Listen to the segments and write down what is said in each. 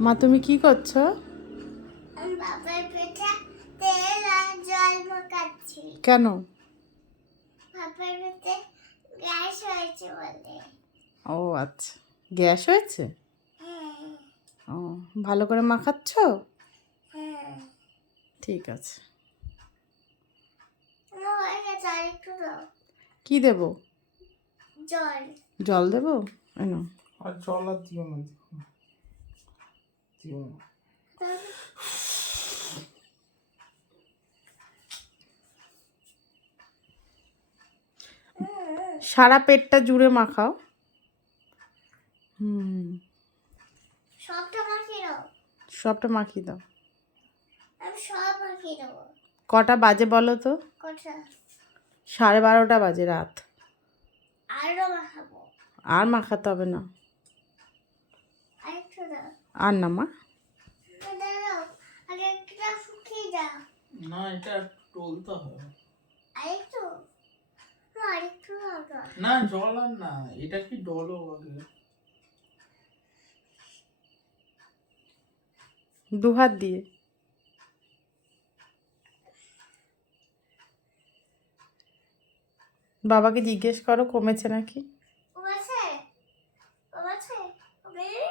মা তুমি কি করছ? বাবার তেল আর জল মাখাচ্ছি। কেন? বাবার গ্যাস হয়েছে বলে। ও আচ্ছা। গ্যাস হয়েছে? হ্যাঁ। ও ভালো করে মাখাচ্ছ? হ্যাঁ। ঠিক আছে। কি দেব? জল। জল দেব? আর জল আর দিও না। সারা পেটটা জুড়ে মাখাও। হুম। সবটা মাখিয়ে দাও সবটা মাখিয়ে দাও। আমি সব মাখিয়ে দেবো। কটা বাজে বলো তো? সাড়ে বারোটা বাজে রাত। আরও মাখাবো। আর মাখাতে হবে না। আর না মা না এটা টলতে হবে। না, জল আর না এটা কি ডলো আগে দু হাত দিয়ে। বাবাকে জিজ্ঞেস করো কমেছে নাকি? ওবে কমেনি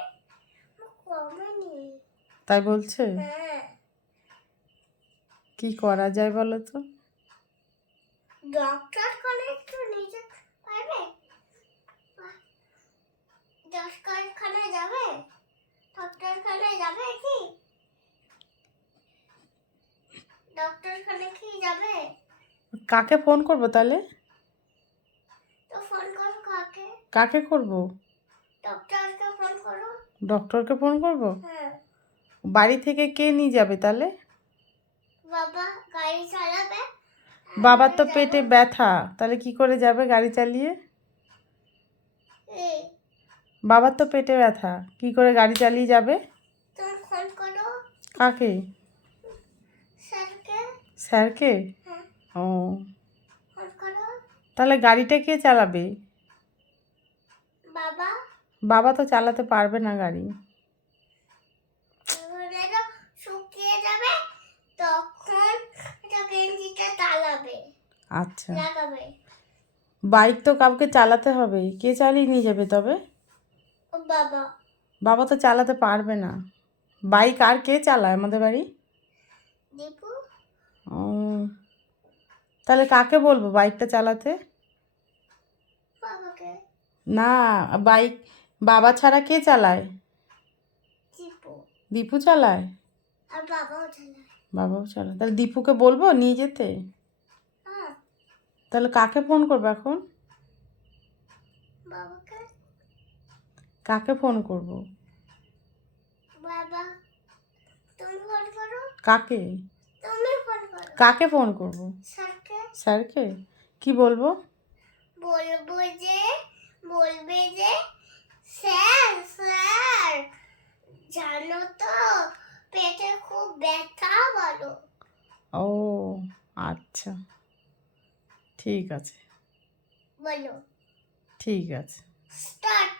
তাই বলছে? হ্যাঁ। কি করা যায় বলো তো? ডক্টর কোনে একটু নিতে পারবে? ডক্টর খানে যাবে? ডক্টর খানে যাবে কি? ডক্টর খানে কি যাবে? কাকে ফোন করব তাহলে? তো ফোন করো কাকে? কাকে করব? ডক্টরকে ফোন করো। ডক্টরকে ফোন করব? হ্যাঁ। বাড়ি থেকে কে নিয়ে যাবে তাহলে? বাবা গাড়ি চালাবে। বাবার তো পেটে ব্যথা তাহলে কি করে যাবে গাড়ি চালিয়ে? বাবার তো পেটে ব্যথা কি করে গাড়ি চালিয়ে যাবে? কাকে? স্যারকে। স্যারকে? হ্যাঁ। ও। তাহলে গাড়িটা কে চালাবে? বাবা। বাবা তো চালাতে পারবে না গাড়ি যেন শুকিয়ে যাবে তখন এটা গেঞ্জিটা চালাবে আচ্ছা। লাগাবে। বাইক তো কাউকে চালাতে হবে কে চালিয়ে নিয়ে যাবে তবে? বাবা। বাবা তো চালাতে পারবে না। বাইক আর কে চালায় আমাদের বাড়ি? দীপু। ও। তাহলে কাকে বলব বাইকটা চালাতে? বাবাকে। না বাইক বাবা ছাড়া কে চালায়? দীপু। দীপু চালায়? আর বাবাও চালায়। বাবাও চালায়। তাহলে দীপুকে বলব নিয়ে যেতে? তাহলে কাকে ফোন করব এখন? বাবাকে? কাকে ফোন করব? বাবা তুমি ফোন কাকে? তুমি কাকে ফোন করব? স্যারকে। স্যারকে? কি বলব? বলব যে বলবে যে স্যার স্যার জানো তো পেটে খুব ব্যথা বলো। ও আচ্ছা। ঠিক আছে। বলো। ঠিক আছে। স্টার্ট।